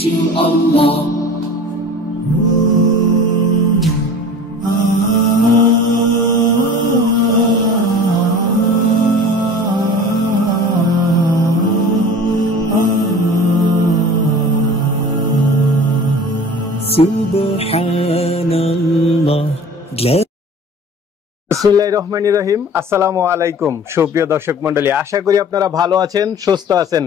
to Allah. Subhanallah. বিসমিল্লাহির রহমানির রহিম। আসসালামু আলাইকুম সুপ্রিয় দর্শক মণ্ডলী, আশা করি আপনারা ভালো আছেন, সুস্থ আছেন।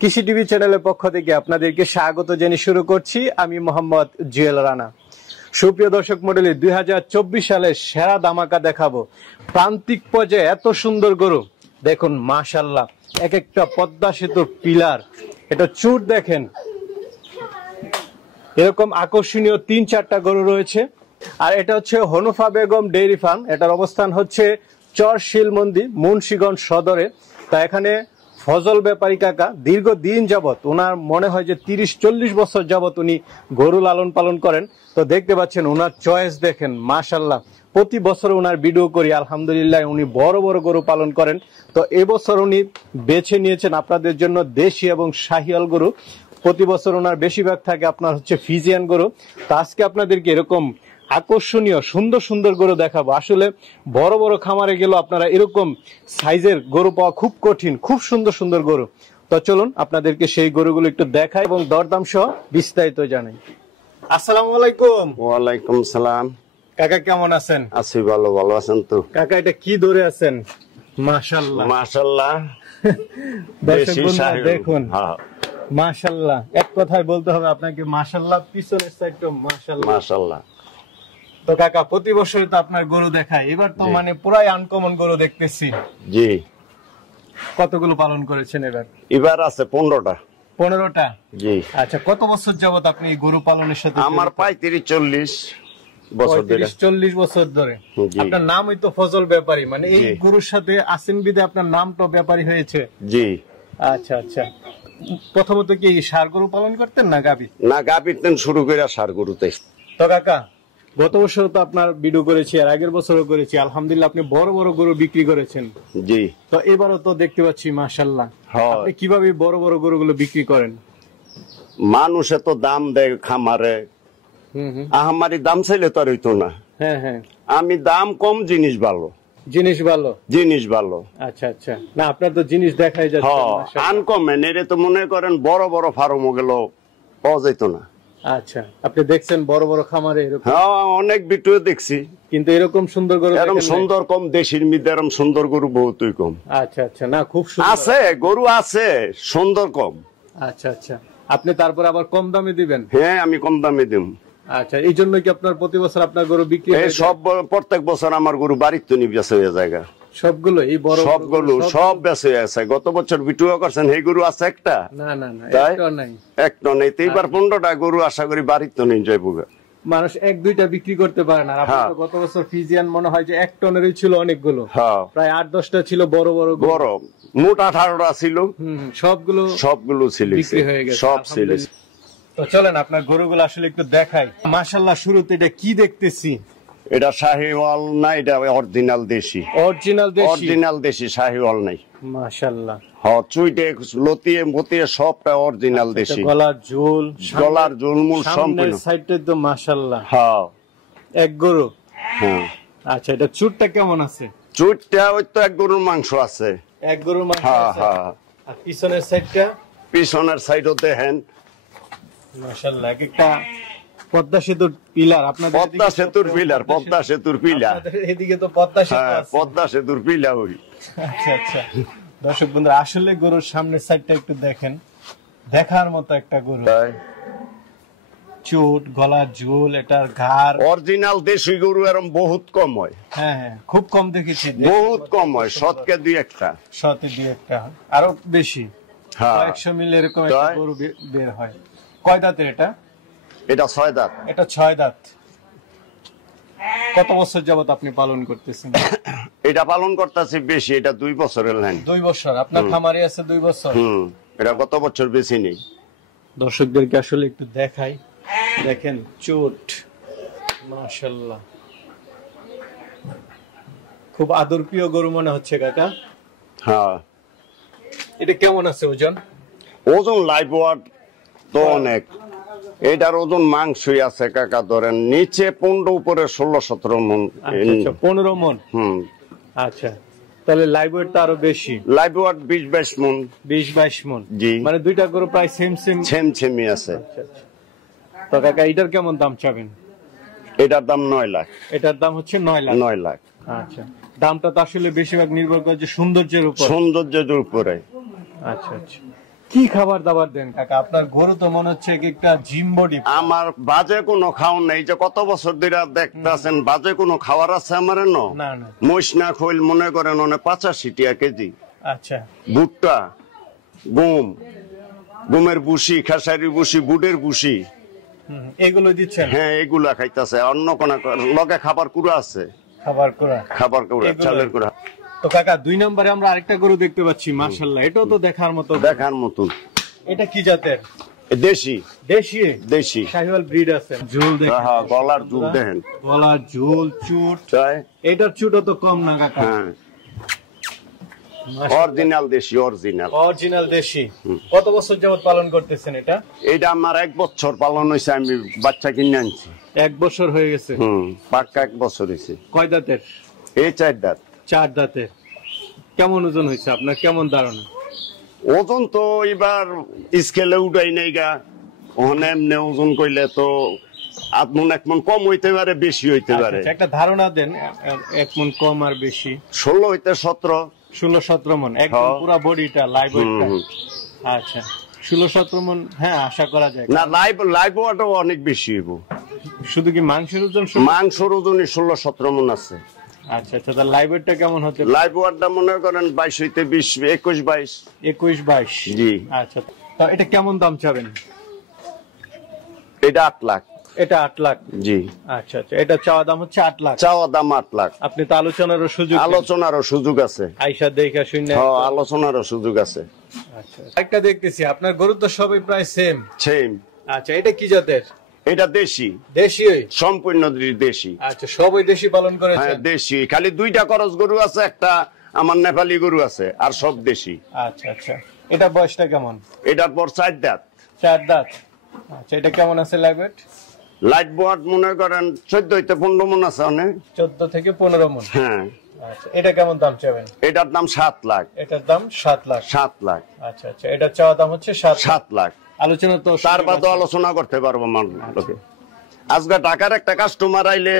কৃষি টিভি চ্যানেলের পক্ষ থেকে আপনাদেরকে স্বাগত জানিয়ে শুরু করছি আমি মোহাম্মদ জুয়েল রানা। সুপ্রিয় দর্শক মণ্ডলী, 2024 সালের সেরা ধামাকা দেখাবো। প্রান্তিক পর্যায়ে এত সুন্দর গরু দেখুন, মাশাআল্লাহ, এক একটা পদ্মা সেতুর পিলার, এটা চুট দেখেন, এরকম আকর্ষণীয় 3-4টা গরু রয়েছে। আর এটা হচ্ছে হনুফা বেগম ডেইরি ফার্ম, এটার অবস্থান হচ্ছে চরশিলমন্দি, মুন্সিগঞ্জ সদরে। তা এখানে ফজল ব্যাপারী কাকা দীর্ঘদিন যাবত, ওনার মনে হয় যে 30-40 বছর যাবত উনি গরু লালন পালন করেন। তো দেখতে পাচ্ছেন ওনার চয়েস দেখেন, মাশাআল্লাহ। প্রতি বছর ওনার ভিডিও করি, আলহামদুলিল্লাহ উনি বড় বড় গরু পালন করেন। তো এবছর উনি বেছে নিয়েছেন আপনাদের জন্য দেশি এবং শাহিয়াল গরু। প্রতি বছর ওনার বেশিরভাগ থাকে আপনার হচ্ছে ফিজিয়ান গরু। তো আজকে আপনাদেরকে এরকম আকর্ষণীয় সুন্দর সুন্দর গরু দেখাবো। আসলে বড় বড় খামারে গেলেও আপনারা এরকম সাইজের গরু পাওয়া খুব কঠিন, খুব সুন্দর সুন্দর গরু। তো চলুন আপনাদেরকে সেই গরুগুলো একটু দেখাই এবং দরদাম সহ বিস্তারিত জানাই। আসসালামু আলাইকুম। ওয়ালাইকুম সালাম। কাকা কেমন আছেন? আছি ভালো, ভালো আছেন তো? কাকা এটা কি ধরে আছেন? মাশাআল্লাহ মাশাআল্লাহ। দেখুন মাশাআল্লাহ, এক কথায় বলতে হবে আপনাকে মাশাআল্লাহ। পিছনের সাইডটা মাশাআল্লাহ মাশাআল্লাহ। তো কাকা প্রতি বছর তো আপনার গরু দেখায়, এবার তো মানে পুরাই আনকমন গরু দেখতেছি। জি। কতগুলো পালন করেছেন এবার? এবার আছে 15টা। 15টা? জি। আচ্ছা, কত বছর যাবত আপনি গরু পালনের সাথে? আমার 35-40 বছর ধরে। 40 বছর ধরে। আপনার নামই তো ফজল ব্যাপারী, মানে এই গরুর সাথে আসেন বিদে আপনার নামটা ব্যাপারী হয়েছে। জি। আচ্ছা আচ্ছা। প্রথমত কি ষাঁড় গরু পালন করতেন না গাভী? না, গাভীতেন শুরু করে ষাঁড় গরুতে। তো কাকা গত বছর তো আপনার ভিডিও করেছি, আর আগের বছরও করেছি, আলহামদুলিল্লাহ আপনি বড় বড় গরু বিক্রি করেছেন। জি। তো এবারও তো দেখতে পাচ্ছি মাশাআল্লাহ। আপনি কিভাবে বড় বড় গরুগুলো বিক্রি করেন? মানুষে তো দাম দেয় খামারে, আমারই দাম চাইলে তো আর হইতো না। হ্যাঁ হ্যাঁ, আমি দাম কম, জিনিস ভালো। জিনিস ভালো, জিনিস ভালো। আচ্ছা আচ্ছা। না আপনার তো জিনিস দেখাই যাচ্ছে আনকমন। এর তো মনে করেন বড় বড় ফার্মও গেল পাওয়া যেত না। আচ্ছা, আপনি দেখছেন বড় বড় খামারে এরকম? হ্যাঁ, অনেক ভিডিও দেখছি, কিন্তু এরকম সুন্দর গরু এরকম সুন্দর কম। দেশির মধ্যে এরকম সুন্দর গরু বহুতই কম। আচ্ছা আচ্ছা। না খুব সুন্দর আছে, গরু আছে, সুন্দর কম। আচ্ছা আচ্ছা। আপনি তারপর আবার কম দামে দিবেন? হ্যাঁ, আমি কম দামে দিব। আচ্ছা, এই জন্য কি আপনার প্রতি বছর আপনার গরু বিক্রি হয়? সব প্রত্যেক বছর আমার গরু বাড়ির তো নিয়ে বেঁচে হয়ে যায়। সবগুলো এই বড় সবগুলো সব বেঁচে হয়ে আছে। গত বছর ভিডিও করছেন, এই গরু আছে একটা? না না না, একটা নাই, একটা নেই। তো এবার 15টা গরু আশা করি বাড়ির তো নিয়ে যাইব। মানুষ 1-2টা বিক্রি করতে পারে না। আপনার গত বছর ফিজিয়ান মনে হয় যে 1 টনেরই ছিল অনেকগুলো, প্রায় 8-10টা ছিল বড় বড় বড়, মোট 18টা ছিল। সবগুলো ছিল, বিক্রি হয়ে গেছে, সব ছিল। তো চলেন আপনার গরুগুলো আসলে একটু দেখাই। মাশাআল্লাহ, শুরুতে এটা কি দেখতেছি? এটা শাহিওয়াল না, এটা অরিজিনাল দেশি। অরিজিনাল দেশি, শাহিওয়াল নাই। মাশাআল্লাহ। হ্যাঁ, চুইটে লতিয়ে মতিয়ে সবটা অরিজিনাল দেশি। গলার ঝোল মূল সম্পূর্ণ সাইডটা তো মাশাআল্লাহ। হ্যাঁ, এক গরু। হ্যাঁ। আচ্ছা, এটা চুটটা কেমন আছে? চুটটা ওই তো এক গরুর মাংস আছে। এক গরুর মাংস আছে। হ্যাঁ। আর পিছনের সাইডটা? পিছনের সাইডও দেখেন মাশাআল্লাহ, একটা পদ্মা সেতুর পিলার। আপনাদের পদ্মা সেতুর পিলার, পদ্মা সেতুর পিলার। এদিকে তো পদ্মা সেতু আছে। পদ্মা সেতুর পিলার ওই। আচ্ছা আচ্ছা। দর্শক বন্ধুরা, আসলে গরুর সামনের সাইডটা একটু দেখেন, দেখার মতো একটা গরু। চুট, গলার ঝোল, এটার ঘাড়। অরিজিনাল দেশি গরু এরকম বহুত কম হয়। হ্যাঁ হ্যাঁ, খুব কম দেখেছি, বহুত কম হয়। শতকে 2-1টা, শতে 2-1টা, আরো বেশি 100 মিলে এরকম একটা গরু বের হয়। কয় দাঁতের এটা? এটা 6 দাঁত। এটা 6 দাঁত। কত বছর যাবত আপনি পালন করতেছেন? এটা পালন করতেছি বেশি, এটা 2 বছরের লাইন। 2 বছর আপনার খামারে আছে? 2 বছর। এটা গত বছর বেশি নেই। দর্শকদেরকে আসলে একটু দেখাই, দেখেন চোট, মাশাআল্লাহ, খুব আদর প্রিয় গরু মনে হচ্ছে কাকা। হ্যাঁ। এটা কেমন আছে ওজন? ওজন লাইভ ওয়াট তো অনেক। এটার ওজন মাংসই আছে কাকা, ধরেন নিচে 15 উপরে 16-17 মন। 15 মন। আচ্ছা, তাহলে লাইভ ওয়েট তো আরো বেশি। লাইভ ওয়েট 20-22 মন। 20-22 মন, জি। মানে দুইটা গরু প্রায় সেমই আছে। তো কাকা এটার কেমন দাম চাবেন? এটার দাম 9 লাখ। এটার দাম হচ্ছে 9 লাখ। 9 লাখ। আচ্ছা, দামটা তো আসলে বেশিরভাগ নির্ভর করে যে সৌন্দর্যের উপর। সৌন্দর্যের উপরে। আচ্ছা আচ্ছা, কি খাবার দাবার দেন কাকা? আপনার গরু তো মনে হচ্ছে একটা জিম বডি। আমার বাজে কোনো খাওয়ার নেই, যে কত বছর ধরে দেখতেছেন বাজে কোনো খাবার আছে আমার? না না। মহিষ না খইল মনে করেন 85 টাকা কেজি। আচ্ছা, ভুট্টা, গম, গমের ভুসি, খেসারির ভুসি, বুটের ভুসি, এগুলো দিচ্ছেন? হ্যাঁ, এগুলা খাইতেছে। অন্য কোন লগে খাবার কুড়া আছে, খাবার কুড়া চালের কুড়া। তো কাকা 2 নম্বরে আমরা আরেকটা গরু দেখতে পাচ্ছি, মাশাআল্লাহ, এটাও তো দেখার মতো। এটা কি জাতের? দেশি। দেশি শাহিওয়াল ব্রিড আছে। ঝুল দেখেন, হ্যাঁ, গলার ঝুল দেখেন, গলার ঝুল, চুট। এটার চুটও তো কম না কাকা? হ্যাঁ, অরিজিনাল দেশি। কত বছর যাবত পালন করতেছেন এটা? এটা আমার 1 বছর পালন হয়েছে, আমি বাচ্চা কিনে আনছি। 1 বছর হয়ে গেছে? পাক্কা 1 বছর হয়েছে। কয় দাঁতের? এই 4 দাঁত। 4 দাঁতের। কেমন ওজন হয়েছে আপনার, কেমন ধারণা? ওজন তো এবার স্কেলে উঠাই নাই গা, ওখানে এমনি ওজন কইলে তো 8 মন 1 মন কম হইতে পারে, বেশি হইতে পারে। একটা ধারণা দেন, 1 মন কম আর বেশি? 16 হইতে 17। 16-17 মন, একদম পুরো বডিটা, লাইভ ওয়েটটা। আচ্ছা, 16-17 মন, হ্যাঁ, আশা করা যায়। না, লাইভ ওয়েটও অনেক বেশি হইব। শুধু কি মাংসের ওজন? মাংসের ওজনই 16-17 মন আছে। আচ্ছা আচ্ছা, তাহলে লাইভ ওয়েটটা কেমন হতে? লাইভ ওয়েটটা মনে করেন 22 হইতে 20, 21-22। জি। আচ্ছা, তো এটা কেমন দাম চাবেন? এটা 8 লাখ। এটা 8 লাখ? জি। আচ্ছা আচ্ছা, এটা চাওয়া দাম হচ্ছে 8 লাখ। চাওয়া দাম 8 লাখ। আপনি তো আলোচনারও সুযোগ আছে। আইসা দেখা শুনে আলোচনারও সুযোগ আছে। আচ্ছা, একটা দেখতেছি আপনার গরু তো সবই প্রায় সেম। আচ্ছা, এটা কি জাতের? এটা দেশি। সম্পূর্ণ দেশি। আচ্ছা, সবই দেশি পালন করেছে? হ্যাঁ, দেশি। খালি 2টা করস গরু আছে, একটা আমার নেপালি গরু আছে, আর সব দেশি। আচ্ছা আচ্ছা, এটা বয়সটা কেমন? এটার পর 4 দাঁত। 4 দাঁত। আচ্ছা, এটা কেমন আছে লাইভ ওয়েট? লাইট বোয়াট মনে করেন 14 হইতে 15 মন আছে। অনেক 14 থেকে 15 মন। হ্যাঁ। আচ্ছা, এটা কেমন দাম চাবেন? এটার দাম 7 লাখ। এটার দাম 7 লাখ। 7 লাখ। আচ্ছা আচ্ছা, এটা চাওয়া দাম হচ্ছে 7 লাখ। আলোচনা তো তার বাদে আলোচনা করতে পারবো মানুষকে। আজকে ঢাকার একটা কাস্টমার আইলে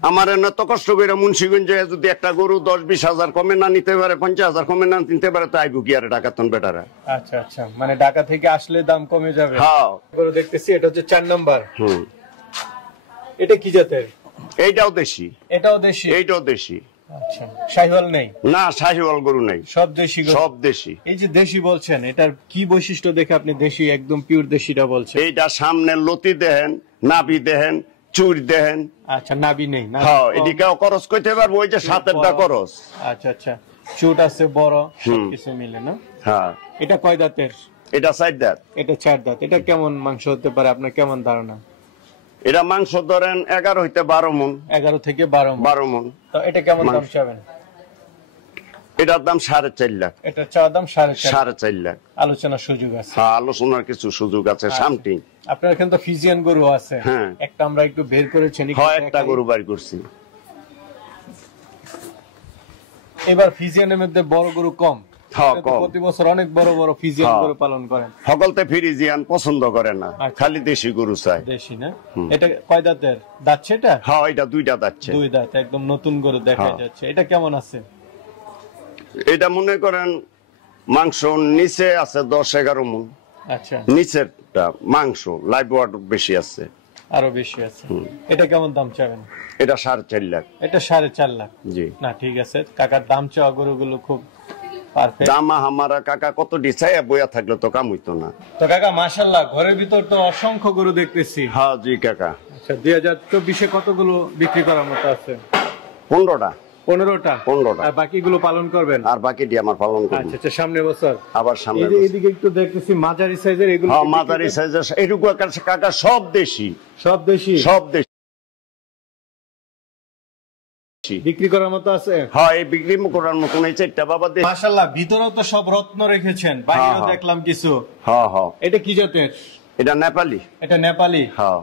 আমার এত কষ্ট করে মুন্সিগঞ্জে যদি একটা গরু 10-20 হাজার কমে না নিতে পারে, 50 হাজার কমে না নিতে পারে, তো আইবু কি আর ঢাকা তন বেটারা। আচ্ছা আচ্ছা, মানে ঢাকা থেকে আসলে দাম কমে যাবে। হ্যাঁ, গরু দেখতেছি, এটা হচ্ছে 4 নাম্বার। এটা কি জাতের? এইটাও দেশি। এটাও দেশি? এইটাও দেশি। আচ্ছা, শাহিওয়াল নেই? না, শাহিওয়াল গরু নেই, সব দেশি গরু। সব দেশি। এই যে দেশি বলছেন, এটার কি বৈশিষ্ট্য দেখে আপনি দেশি, একদম পিওর দেশিটা বলছেন? এইটা সামনে লতি দেন, নাভি দেন, চুর দেন। আচ্ছা, নাভি নেই না? হ্যাঁ, এদিকে করস কইতে পারবো, ওই যে সাতেরটা করস। আচ্ছা আচ্ছা, চুট আছে বড়, সবকিছু মিলে না? হ্যাঁ। এটা কয় দাঁতের? এটা 4 দাঁত। এটা 4 দাঁত। এটা কেমন মাংস হতে পারে, আপনার কেমন ধারণা? এটা মাংস ধরেন 11 হইতে 12 মন। 11 থেকে 12 মন। তো এটা কেমন দাম চাবেন? এটার দাম 4.5 লাখ। এটা চাওয়া দাম 4.5 লাখ। আলোচনার সুযোগ আছে? হ্যাঁ, আলোচনার কিছু সুযোগ আছে। সামথিং। আপনার এখানে তো ফিজিয়ান গরু আছে। হ্যাঁ, একটা আমরা একটু বের করেছেন। হ্যাঁ, একটা গরু বাড়ি করছি। এবার ফিজিয়ানের মধ্যে বড় গরু কম। হ্যাঁ, কম। প্রতি বছর অনেক বড় বড় ফিজিয়ান গরু পালন করেন। সকলতে ফিজিয়ান পছন্দ করে না, খালি দেশি গরু চায়। দেশি না? এটা কয় দাঁতের? দাঁত সেটা? হ্যাঁ, এটা 2টা দাঁতছে। 2 দাঁত, একদম নতুন গরু দেখা যাচ্ছে। এটা কেমন আছে? এটা মনে করেন মাংস নিচে আছে 10-11 মন। আচ্ছা, নিচেরটা মাংস লাইভ ওয়াট বেশি আছে, আরো বেশি আছে। এটা কেমন দাম চাবেন? এটা 4.5 লাখ। এটা 4.5 লাখ। জি। না, ঠিক আছে, কাকার দাম চাওয়া গরুগুলো খুব পারফেক্ট। দামা হামারা কাকা কত ডিসাই বইয়া থাকলে তো কাম হইতো না। তো কাকা মাশাআল্লাহ, ঘরের ভিতর তো অসংখ্য গরু দেখতেছি। হ্যাঁ জি কাকা। আচ্ছা, 2024-এ কতগুলো বিক্রি করার মতো আছে? 15টা। 15টা। আর বাকিগুলো পালন করবেন? আর বাকিটি আমার পালন করব। আচ্ছা আচ্ছা, সামনে বছর আবার সামনে। এদিকে একটু দেখতেছি মাঝারি সাইজের এগুলো। হ্যাঁ, মাঝারি সাইজের এটুকু কাকা সব দেশি। সব দেশি? সব দেশি। বিক্রি করার মতো আছে? হ্যাঁ, এই বিক্রি করার মতো এই 4টা বাবা দেশি। মাশাআল্লাহ, ভিতরেও তো সব রত্ন রেখেছেন, বাইরেও দেখলাম কিছু। হ্যাঁ হ্যাঁ। এটা কি জাতের? এটা নেপালি। এটা নেপালি? হ্যাঁ।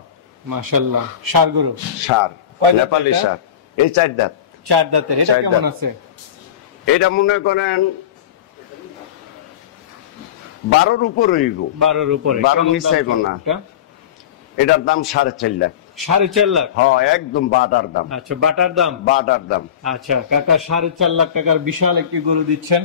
মাশাআল্লাহ, ষাঁড় গরু। ষাঁড়, নেপালি ষাঁড়। এই 4 দাঁত। 4 দাঁতের। এটা কেমন আছে? এটা মনে করেন 12-র উপরে হইব। 12-র উপরে। 12 নিচে হইব না। এটার দাম 4.5 লাখ। 4.5 লাখ? হ্যাঁ, একদম বাটার দাম। আচ্ছা, বাটার দাম? বাটার দাম। আচ্ছা কাকা, 4.5 লাখ টাকার বিশাল একটি গরু দিচ্ছেন,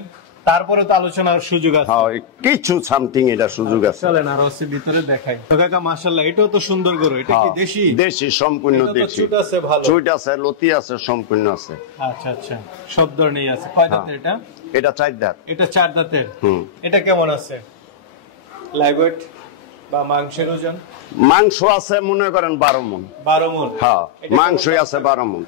তারপরে তো আলোচনার সুযোগ আছে। হ্যাঁ, কিছু সামথিং এটা সুযোগ আছে। চলেন আর হচ্ছে ভিতরে দেখাই। তো কাকা মাশাআল্লাহ, এটাও তো সুন্দর গরু। এটা কি দেশি? দেশি, সম্পূর্ণ দেশি। চুট আছে ভালো? চুট আছে, লতি আছে, সম্পূর্ণ আছে। আচ্ছা আচ্ছা, সব ধরনেরই আছে। কয় দাঁতের এটা? এটা 4 দাঁত। এটা 4 দাঁতের। এটা কেমন আছে লাইভ ওয়েট বা মাংসের ওজন? মাংস আছে মনে করেন 12 মণ। 12 মণ? হ্যাঁ, মাংসই আছে 12 মণ।